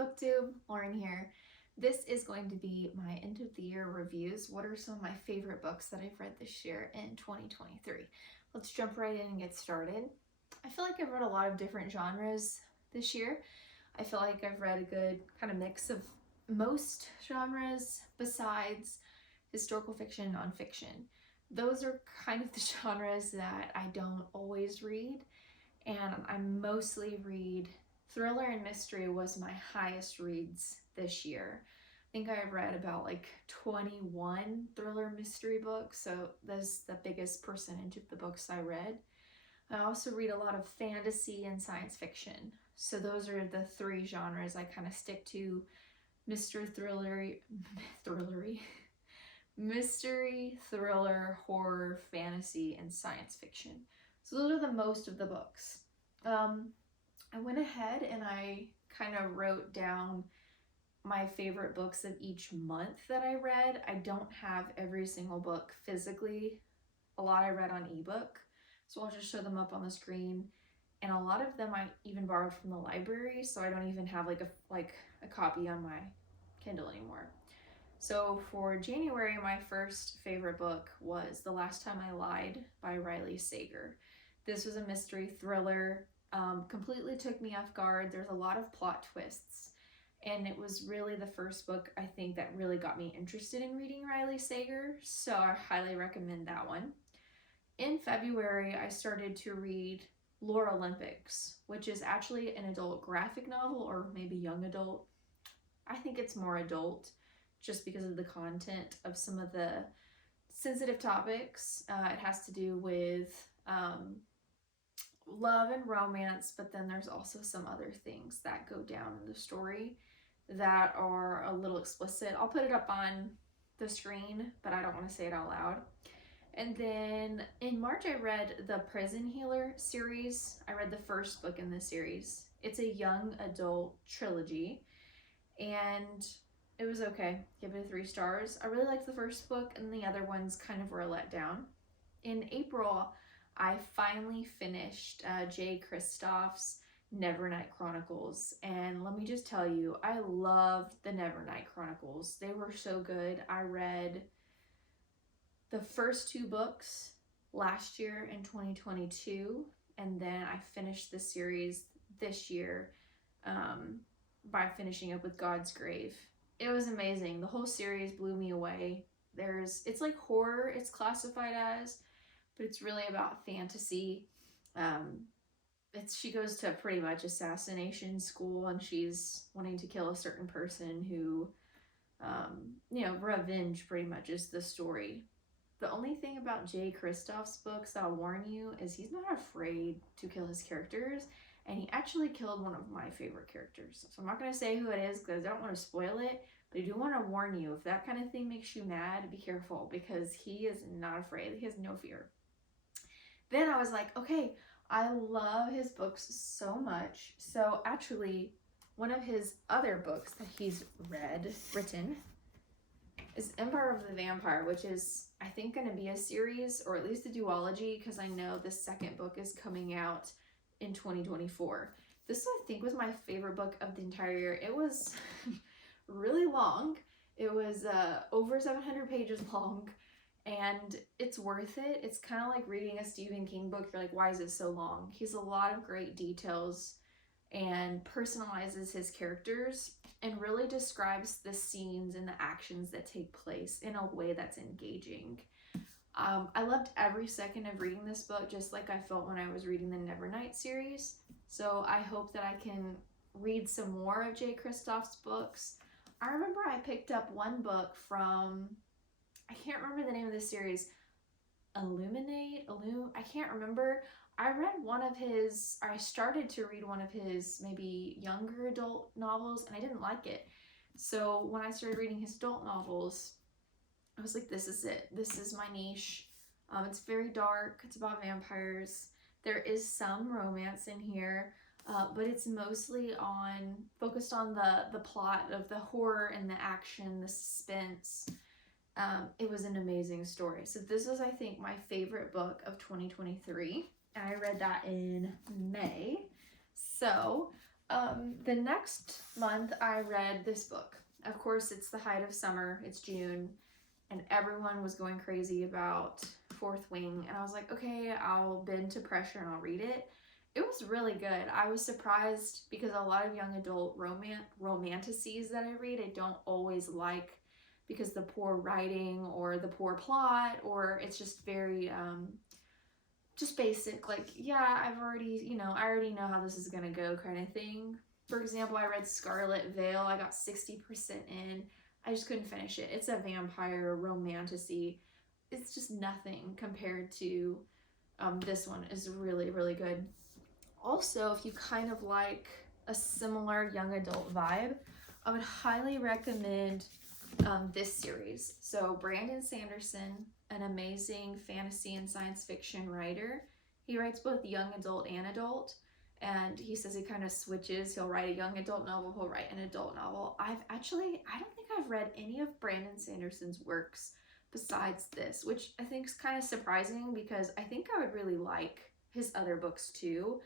BookTube, Lauren here. This is going to be my end of the year reviews. What are some of my favorite books that I've read this year in 2023? Let's jump right in and get started. I feel like I've read a lot of different genres this year. I feel like I've read a good kind of mix of most genres besides historical fiction, nonfiction. Those are kind of the genres that I don't always read, and I mostly read thriller and mystery was my highest reads this year. I think I've read about like 21 thriller mystery books, so that's the biggest percentage of the books I read. I also read a lot of fantasy and science fiction. So those are the three genres I kind of stick to: mystery, mystery, thriller, horror, fantasy, and science fiction. So those are the most of the books. I went ahead and I kind of wrote down my favorite books of each month that I read. I don't have every single book physically. A lot I read on ebook, so I'll just show them up on the screen. And a lot of them I even borrowed from the library, so I don't even have like a copy on my Kindle anymore. So for January, my first favorite book was The Last Time I Lied by Riley Sager. This was a mystery thriller. Completely took me off guard. There's a lot of plot twists, and it was really the first book I think that really got me interested in reading Riley Sager, so I highly recommend that one. In February, I started to read Lore Olympics, which is actually an adult graphic novel, or maybe young adult. I think it's more adult just because of the content of some of the sensitive topics. It has to do with love and romance, but then there's also some other things that go down in the story that are a little explicit. I'll put it up on the screen, but I don't want to say it out loud. And then in March, I read the Prison Healer series. I read the first book in the series. It's a young adult trilogy, and it was okay. Give it 3 stars. I really liked the first book, and the other ones kind of were a letdown. In April, I finally finished Jay Kristoff's Nevernight Chronicles, and let me just tell you, I loved the Nevernight Chronicles. They were so good. I read the first 2 books last year in 2022, and then I finished the series this year by finishing up with God's Grave. It was amazing. The whole series blew me away. It's like horror, it's classified as, but it's really about fantasy. She goes to pretty much assassination school, and she's wanting to kill a certain person who, revenge pretty much is the story. The only thing about Jay Kristoff's books that I'll warn you is he's not afraid to kill his characters, and he actually killed one of my favorite characters. So I'm not going to say who it is because I don't want to spoil it, but I do want to warn you, if that kind of thing makes you mad, be careful, because he is not afraid. He has no fear. Then I was like, okay, I love his books so much. So actually, one of his other books that he's written, is Empire of the Vampire, which is, I think, going to be a series, or at least a duology, because I know the second book is coming out in 2024. This, I think, was my favorite book of the entire year. It was really long. It was over 700 pages long, and it's worth it. It's kind of like reading a Stephen King book. You're like, why is it so long? He has a lot of great details and personalizes his characters and really describes the scenes and the actions that take place in a way that's engaging. I loved every second of reading this book, just like I felt when I was reading the Nevernight series. So I hope that I can read some more of Jay Kristoff's books. I remember I picked up one book from, I can't remember the name of the series, I can't remember. I started to read one of his maybe younger adult novels, and I didn't like it. So when I started reading his adult novels, I was like, this is it. This is my niche. It's very dark. It's about vampires. There is some romance in here, but it's mostly focused on the plot of the horror and the action, the suspense. It was an amazing story. So this was, I think, my favorite book of 2023. I read that in May. So The next month I read this book. Of course, it's the height of summer, it's June, and everyone was going crazy about Fourth Wing, and I was like, okay, I'll bend to pressure and I'll read it. It was really good. I was surprised because a lot of young adult romanticities that I read, I don't always like because the poor writing or the poor plot, or it's just very just basic, like, yeah, I already know how this is gonna go kind of thing. For example, I read Scarlet Veil. I got 60% in. I just couldn't finish it. It's a vampire romantasy. It's just nothing compared to this one. Is really, really good. Also, if you kind of like a similar young adult vibe, I would highly recommend this series. So Brandon Sanderson, an amazing fantasy and science fiction writer. He writes both young adult and adult, and he says he kind of switches. He'll write a young adult novel, he'll write an adult novel. I don't think I've read any of Brandon Sanderson's works besides this, which I think is kind of surprising because I think I would really like his other books too.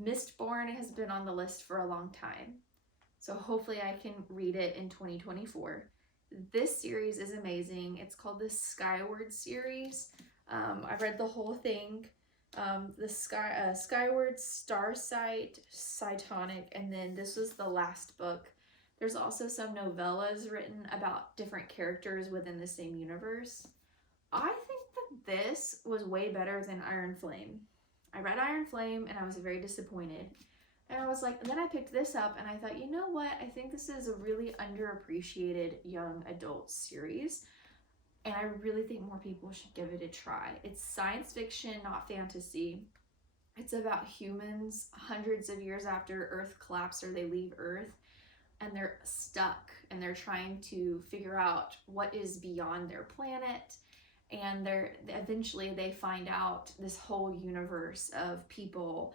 Mistborn has been on the list for a long time, so hopefully I can read it in 2024. This series is amazing. It's called the Skyward series. I've read the whole thing. The Skyward, Starsight, Cytonic, and then this was the last book. There's also some novellas written about different characters within the same universe. I think that this was way better than Iron Flame. I read Iron Flame and I was very disappointed. And I was like, and then I picked this up and I thought, you know what? I think this is a really underappreciated young adult series. And I really think more people should give it a try. It's science fiction, not fantasy. It's about humans hundreds of years after Earth collapsed, or they leave Earth, and they're stuck and they're trying to figure out what is beyond their planet. And eventually they find out this whole universe of people,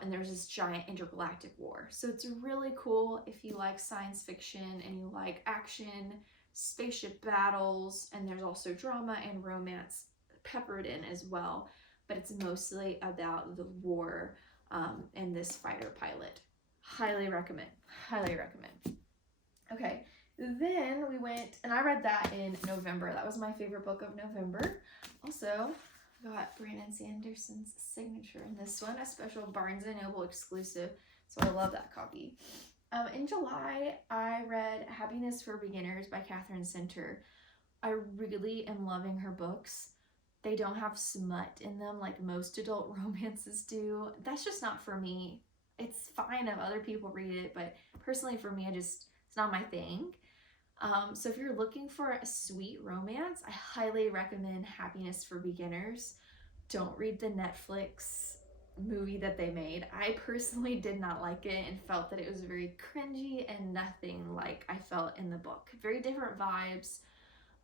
and there's this giant intergalactic war. So it's really cool if you like science fiction and you like action, spaceship battles, and there's also drama and romance peppered in as well. But it's mostly about the war and this fighter pilot. Highly recommend. Highly recommend. Okay. Then we went, and I read that in November. That was my favorite book of November. Also, got Brandon Sanderson's signature in this one, a special Barnes & Noble exclusive. So I love that copy. In July, I read Happiness for Beginners by Catherine Center. I really am loving her books. They don't have smut in them like most adult romances do. That's just not for me. It's fine if other people read it, but personally for me, it's not my thing. So if you're looking for a sweet romance, I highly recommend Happiness for Beginners. Don't read the Netflix movie that they made. I personally did not like it and felt that it was very cringy and nothing like I felt in the book. Very different vibes.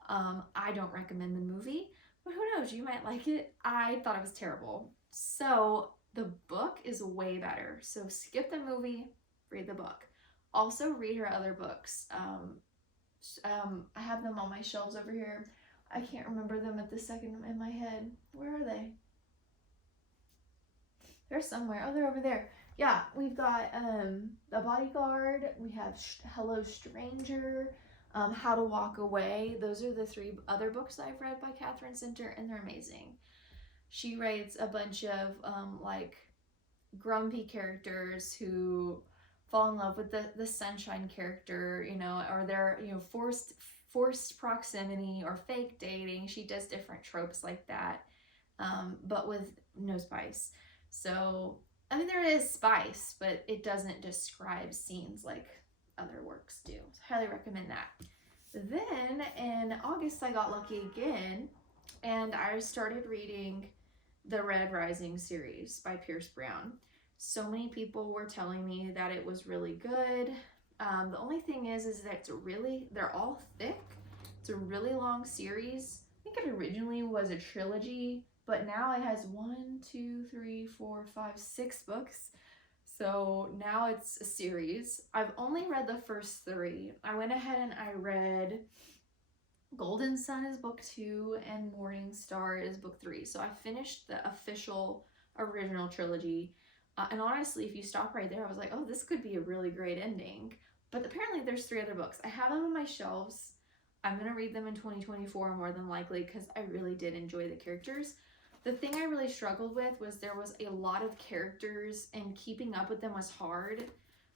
I don't recommend the movie, but who knows, you might like it. I thought it was terrible. So the book is way better. So skip the movie, read the book. Also read her other books. I have them on my shelves over here. I can't remember them at this second in my head. Where are they? They're somewhere. Oh, they're over there. Yeah, we've got The Bodyguard. We have Hello Stranger, How to Walk Away. Those are the 3 other books I've read by Catherine Center, and they're amazing. She writes a bunch of like grumpy characters who fall in love with the sunshine character, or they're, forced proximity or fake dating. She does different tropes like that, but with no spice. So, I mean, there is spice, but it doesn't describe scenes like other works do. So highly recommend that. Then in August, I got lucky again, and I started reading the Red Rising series by Pierce Brown. So many people were telling me that it was really good. The only thing is that they're all thick. It's a really long series. I think it originally was a trilogy, but now it has 6 books. So now it's a series. I've only read the first 3. I went ahead and I read Golden Sun is book 2 and Morning Star is book 3. So I finished the official original trilogy. And honestly, if you stop right there, I was like, oh, this could be a really great ending. But apparently there's 3 other books. I have them on my shelves. I'm going to read them in 2024 more than likely because I really did enjoy the characters. The thing I really struggled with was there was a lot of characters and keeping up with them was hard.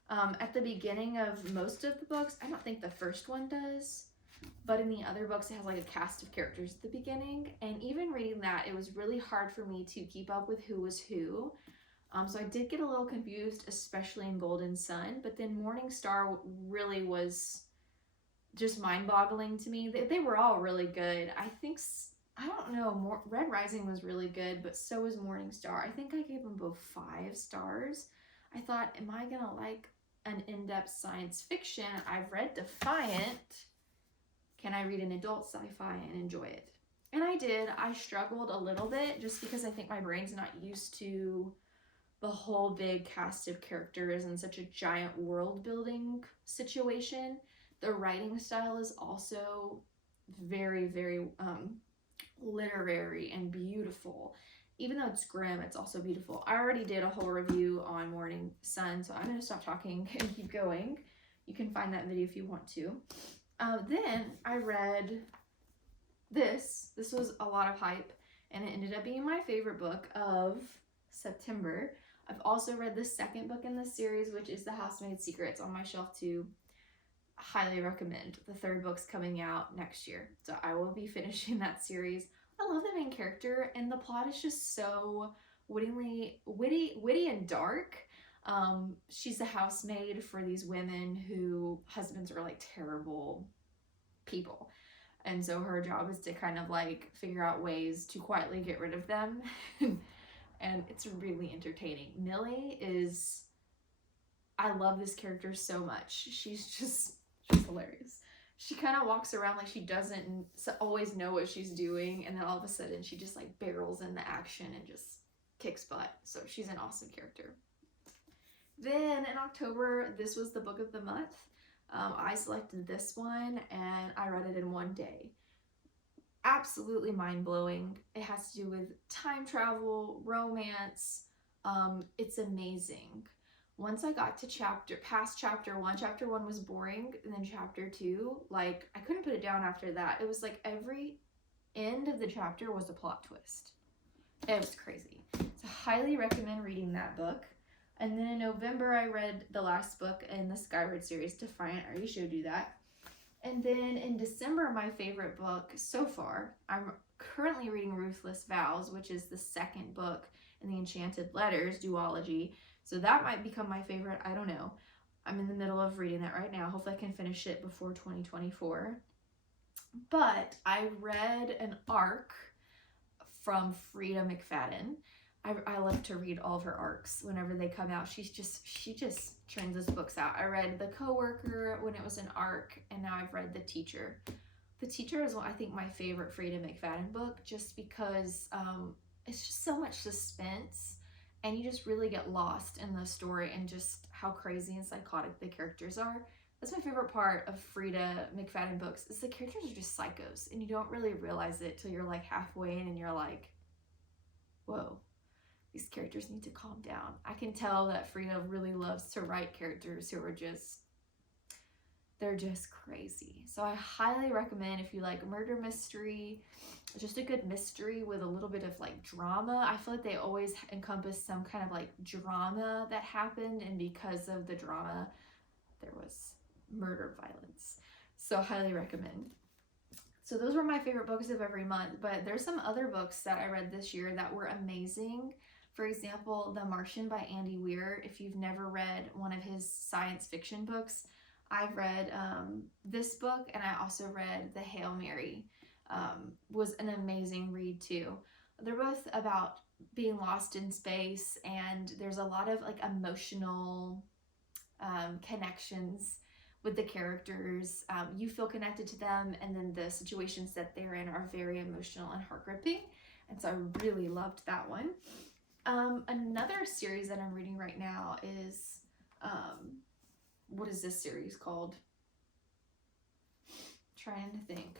At the beginning of most of the books, I don't think the first one does, but in the other books it has like a cast of characters at the beginning. And even reading that, it was really hard for me to keep up with who was who. So I did get a little confused, especially in Golden Sun, but then Morning Star really was just mind-boggling to me. They were all really good. I think, I don't know, Red Rising was really good, but so was Morning Star. I think I gave them both 5 stars. I thought, am I gonna like an in-depth science fiction? I've read Defiant. Can I read an adult sci-fi and enjoy it? And I did. I struggled a little bit just because I think my brain's not used to the whole big cast of characters and such a giant world building situation. The writing style is also very, very literary and beautiful. Even though it's grim, it's also beautiful. I already did a whole review on Morning Sun, so I'm going to stop talking and keep going. You can find that video if you want to. Then I read this. This was a lot of hype, and it ended up being my favorite book of September. I've also read the second book in this series, which is The Housemaid's Secret on my shelf too. Highly recommend. The 3rd book's coming out next year, so I will be finishing that series. I love the main character, and the plot is just so witty and dark. She's a housemaid for these women who husbands are like terrible people. And so her job is to kind of like figure out ways to quietly get rid of them. And it's really entertaining. Millie is, I love this character so much. She's hilarious. She kind of walks around like she doesn't always know what she's doing, and then all of a sudden she just like barrels into action and just kicks butt. So she's an awesome character. Then in October, this was the book of the month. I selected this one and I read it in one day. Absolutely mind-blowing. It has to do with time travel, romance. It's amazing. Once I got to past chapter 1, chapter 1 was boring, and then chapter 2, like, I couldn't put it down after that. It was like every end of the chapter was a plot twist. It was crazy. So highly recommend reading that book. And then in November, I read the last book in the Skyward series, Defiant. I already showed you that. And then in December, my favorite book so far, I'm currently reading Ruthless Vows, which is the 2nd book in the Enchanted Letters duology. So that might become my favorite. I don't know. I'm in the middle of reading that right now. Hopefully I can finish it before 2024. But I read an arc from Frida McFadden. I love to read all of her arcs whenever they come out. She just churns those books out. I read The Coworker when it was an arc, and now I've read The Teacher. The Teacher is, I think, my favorite Frida McFadden book, just because it's just so much suspense, and you just really get lost in the story and just how crazy and psychotic the characters are. That's my favorite part of Frida McFadden books, is the characters are just psychos, and you don't really realize it till you're like halfway in and you're like, whoa. These characters need to calm down. I can tell that Frida really loves to write characters who are they're just crazy. So I highly recommend, if you like murder mystery, just a good mystery with a little bit of like drama. I feel like they always encompass some kind of like drama that happened, and because of the drama, there was murder violence. So highly recommend. So those were my favorite books of every month, but there's some other books that I read this year that were amazing. For example, The Martian by Andy Weir. If you've never read one of his science fiction books, I've read this book, and I also read The Hail Mary. Was an amazing read too. They're both about being lost in space, and there's a lot of like emotional connections with the characters. You feel connected to them, and then the situations that they're in are very emotional and heart-gripping, and so I really loved that one. Another series that I'm reading right now is, what is this series called? Trying to think.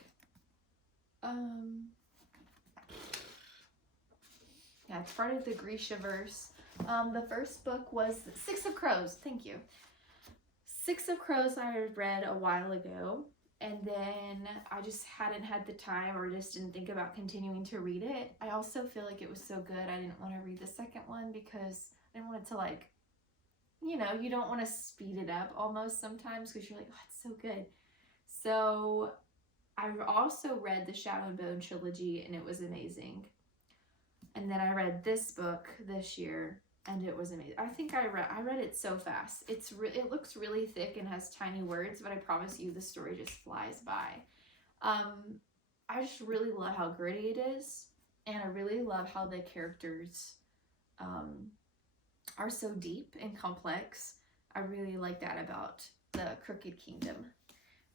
Yeah, it's part of the Grishaverse. The first book was Six of Crows. Thank you. Six of Crows I read a while ago, and then I just hadn't had the time or just didn't think about continuing to read it. I also feel like it was so good I didn't want to read the second one because I didn't want it to, like, you know, you don't want to speed it up almost sometimes because you're like, oh, it's so good. So I've also read the Shadow and Bone trilogy, and it was amazing. And then I read this book this year, and it was amazing. I think I read it so fast. It looks really thick and has tiny words, but I promise you the story just flies by. I just really love how gritty it is, and I really love how the characters are so deep and complex. I really like that about the Crooked Kingdom.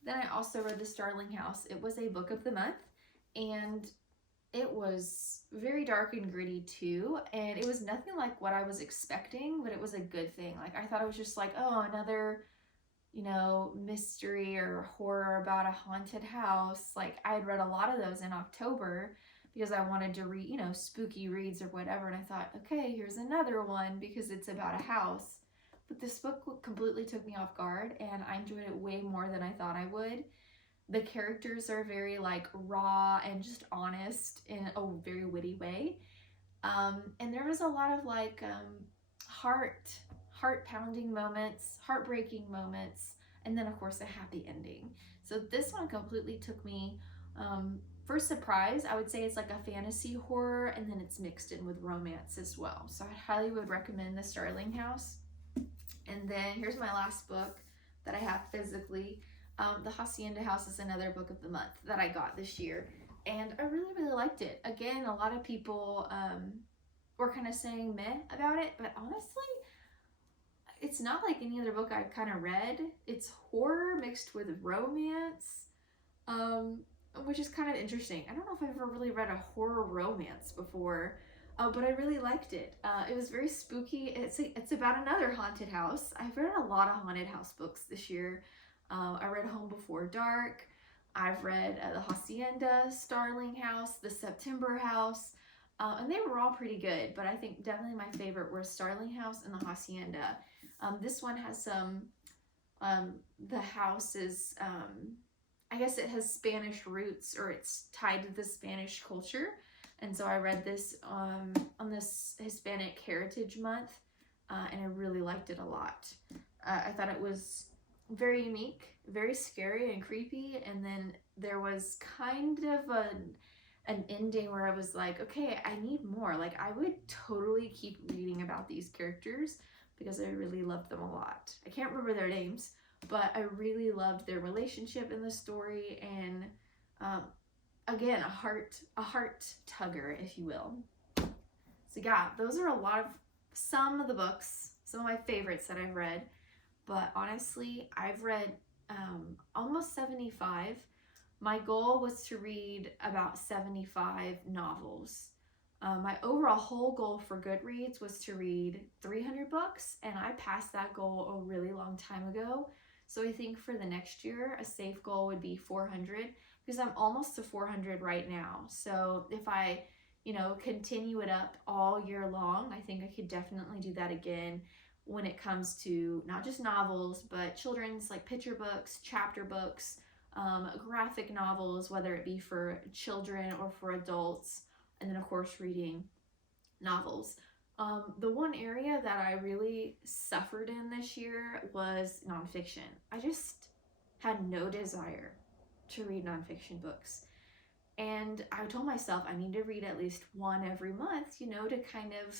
Then I also read The Starling House. It was a book of the month, and it was very dark and gritty too, and it was nothing like what I was expecting, but it was a good thing. Like, I thought it was just like, oh, another, you know, mystery or horror about a haunted house. Like, I had read a lot of those in October because I wanted to read, you know, spooky reads or whatever, and I thought, okay, here's another one because it's about a house. But this book completely took me off guard, and I enjoyed it way more than I thought I would. The characters are very, like, raw and just honest in a very witty way. And there was a lot of, like, heart-pounding moments, heartbreaking moments, and then, of course, a happy ending. So this one completely took me for surprise. I would say it's like a fantasy horror, and then it's mixed in with romance as well. So I highly would recommend The Starling House. And then here's my last book that I have physically. The Hacienda House is another book of the month that I got this year, and I really, really liked it. Again, a lot of people were kind of saying meh about it, but honestly, it's not like any other book I've kind of read. It's horror mixed with romance, which is kind of interesting. I don't know if I've ever really read a horror romance before, but I really liked it. It was very spooky. It's about another haunted house. I've read a lot of haunted house books this year. I read Home Before Dark. I've read The Hacienda, Starling House, The September House, and they were all pretty good, but I think definitely my favorite were Starling House and The Hacienda. This one has some, the house is, I guess it has Spanish roots, or it's tied to the Spanish culture, and so I read this on this Hispanic Heritage Month, and I really liked it a lot. I thought it was very unique, very scary and creepy, and then there was kind of an ending where I was like, okay, I need more. Like, I would totally keep reading about these characters because I really loved them a lot. I can't remember their names, but I really loved their relationship in the story, and again, a heart tugger, if you will. So yeah, those are some of the books, some of my favorites that I've read. But honestly, I've read almost 75. My goal was to read about 75 novels. My overall whole goal for Goodreads was to read 300 books, and I passed that goal a really long time ago. So I think for the next year, a safe goal would be 400, because I'm almost to 400 right now. So if I, you know, continue it up all year long, I think I could definitely do that again when it comes to not just novels, but children's, like, picture books, chapter books, graphic novels, whether it be for children or for adults, and then of course reading novels. The one area that I really suffered in this year was nonfiction. I just had no desire to read nonfiction books. And I told myself I need to read at least one every month, you know, to kind of,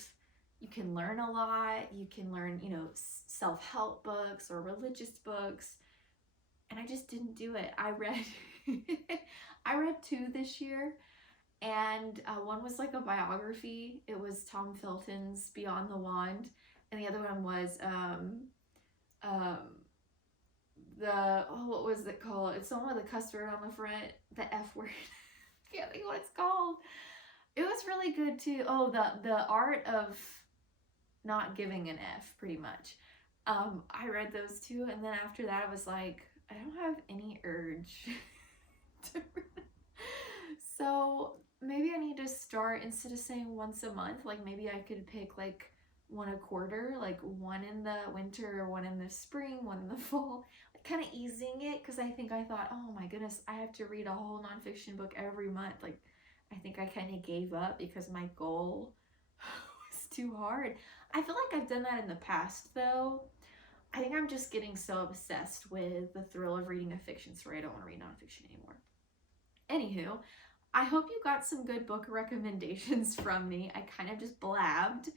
you can learn a lot. You can learn, you know, self-help books or religious books. And I just didn't do it. I read I read 2 this year, and one was like a biography. It was Tom Felton's Beyond the Wand, and the other one was what was it called? It's the one with the cuss word on the front, the F word. I can't think of what it's called. It was really good too. Oh, the art of not giving an F, pretty much. I read those 2, and then after that I was like, I don't have any urge to read. So maybe I need to start, instead of saying once a month, like maybe I could pick like one a quarter, like one in the winter, one in the spring, one in the fall, like kind of easing it, because I thought, oh my goodness, I have to read a whole nonfiction book every month. Like, I think I kind of gave up because my goal was too hard. I feel like I've done that in the past though. I think I'm just getting so obsessed with the thrill of reading a fiction story, I don't want to read nonfiction anymore. Anywho, I hope you got some good book recommendations from me. I kind of just blabbed.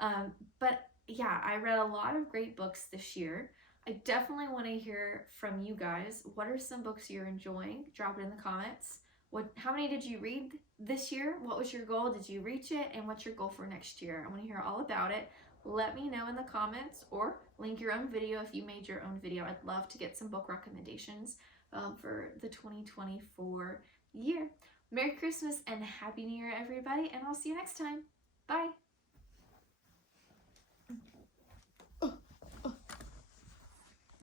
But yeah, I read a lot of great books this year. I definitely want to hear from you guys. What are some books you're enjoying? Drop it in the comments. How many did you read this year? What was your goal? Did you reach it? And what's your goal for next year? I want to hear all about it. Let me know in the comments, or link your own video if you made your own video. I'd love to get some book recommendations for the 2024 year. Merry Christmas and Happy New Year, everybody, and I'll see you next time. Bye!